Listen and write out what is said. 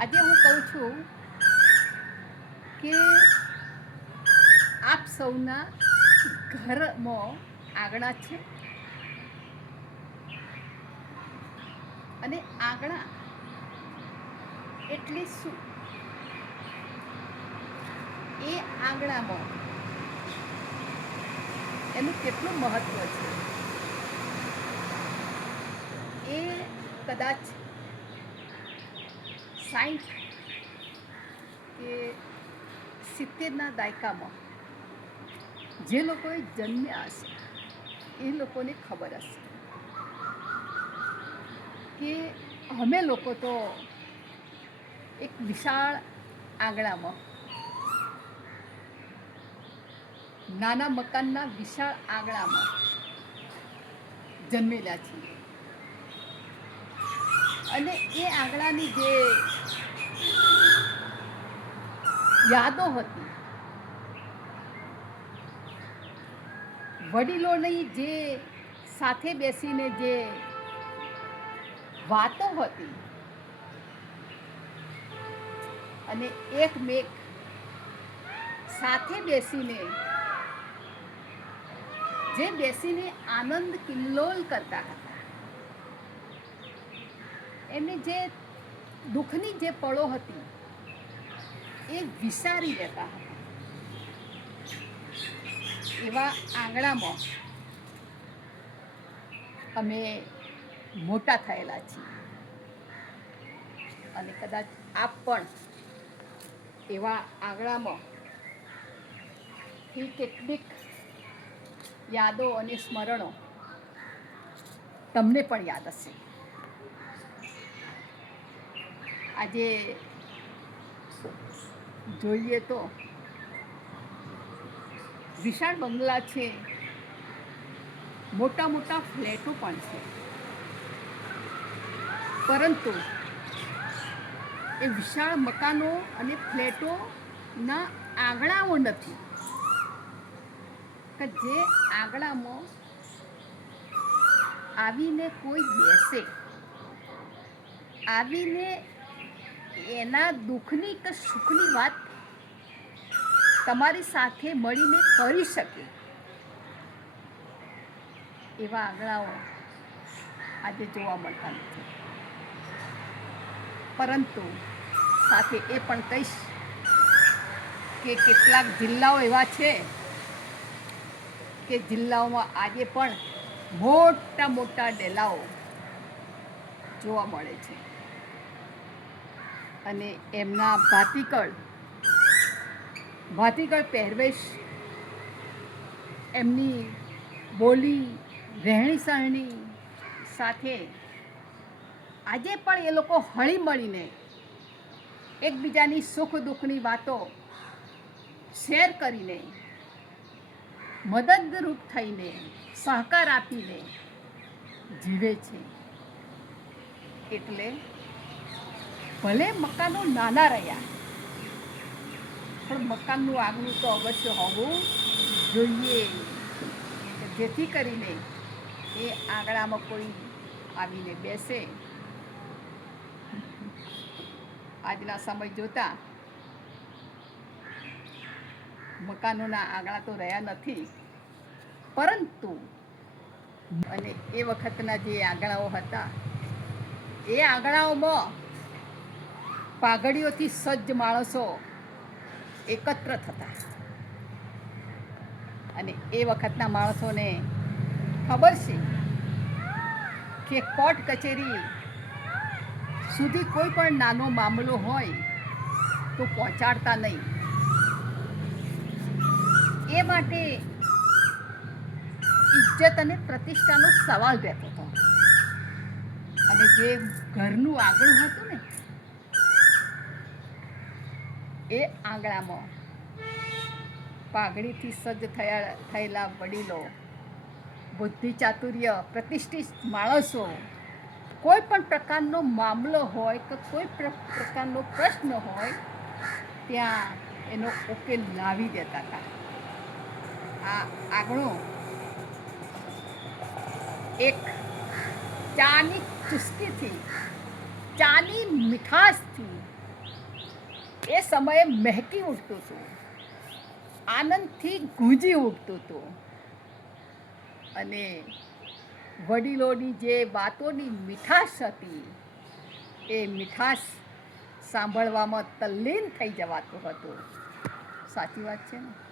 આજે હું કહું છું કે આપ સૌના ઘરમાં આંગણા છે અને આંગણા એટલે શું? એ આંગણામાં એનું કેટલું મહત્વ છે એ કદાચ 60 કે 70ના દાયકામાં જે લોકોએ જન્મ્યા હશે એ લોકોને ખબર હશે કે અમે લોકો તો એક વિશાળ આંગણામાં, નાના મકાનના વિશાળ આંગણામાં જન્મેલા છીએ અને એ આંગણાની જે યાદો હતી, વડીલોની જે સાથે બેસીને જે વાતો હતી અને એકમેક સાથે બેસીને આનંદ કિલ્લોલ કરતા હતા, એમને જે દુઃખની જે પળો હતી એ વિસારી રહેતા હતા. એવા આંગણામાં અમે મોટા થયેલા છીએ અને કદાચ આપ પણ એવા આંગણામાં કેટલીક યાદો અને સ્મરણો તમને પણ યાદ હશે. આજે જોઈએ તો વિશાળ બંગલા છે, મોટા મોટા ફ્લેટો પણ છે, પરંતુ એ વિશાળ મકાનો અને ફ્લેટોના આંગણાઓ નથી કે જે આંગણામાં આવીને કોઈ બેસે, આવીને એના દુઃખની કે સુખની વાત તમારી સાથે મળીને કરી શકે. એવા આંગણાઓ આજે જોવા મળતા નથી. પરંતુ સાથે એ પણ કહીશ કે કેટલાક જિલ્લાઓ એવા છે કે જિલ્લાઓમાં આજે પણ મોટા મોટા ડેલાઓ જોવા મળે છે અને એમના ભાતીગળ પહેરવેશ, એમની બોલી, રહેણી સહેણી સાથે આજે પણ એ લોકો હળી મળીને એકબીજાની સુખ દુઃખની વાતો શેર કરીને, મદદરૂપ થઈને, સહકાર આપીને જીવે છે. એટલે ભલે મકાનો નાના રહ્યા પણ મકાનનું આંગણું તો અવશ્ય હોવું જોઈએ, જેથી કરીને એ આંગણામાં કોઈ આવીને બેસે. આજના સમય જોતા મકાનોના આંગણા તો રહ્યા નથી, પરંતુ અને એ વખતના જે આંગણાઓ હતા એ આંગણાઓમાં પાઘડીઓથી સજ્જ માણસો એકત્ર થતા અને એ વખતના માણસોને ખબર છે કે કોર્ટ કચેરી સુધી કોઈ પણ નાનો મામલો હોય તો પહોંચાડતા નહીં. એ માટે ઇજ્જત અને પ્રતિષ્ઠાનો સવાલ રહેતો હતો અને જે ઘરનું આંગણું હતું ને એ આંગણામાં પાઘડીથી સજ્જ થયેલા વડીલો, બુદ્ધિ ચાતુર્ય પ્રતિષ્ઠિત માણસો કોઈ પણ પ્રકારનો મામલો હોય કે કોઈ પ્રકારનો પ્રશ્ન હોય ત્યાં એનો ઉકેલ લાવી દેતા હતા. આ આંગણો એક ચાની ચુસ્કીથી, ચાની મીઠાશથી એ સમયે મહેકી ઉઠતું હતું, આનંદથી ગુંજી ઉઠતું હતું. અને વડીલોની જે વાતોની મીઠાશ હતી એ મીઠાશ સાંભળવામાં તલ્લીન થઈ જવાતું હતું. સાચી વાત છે ને?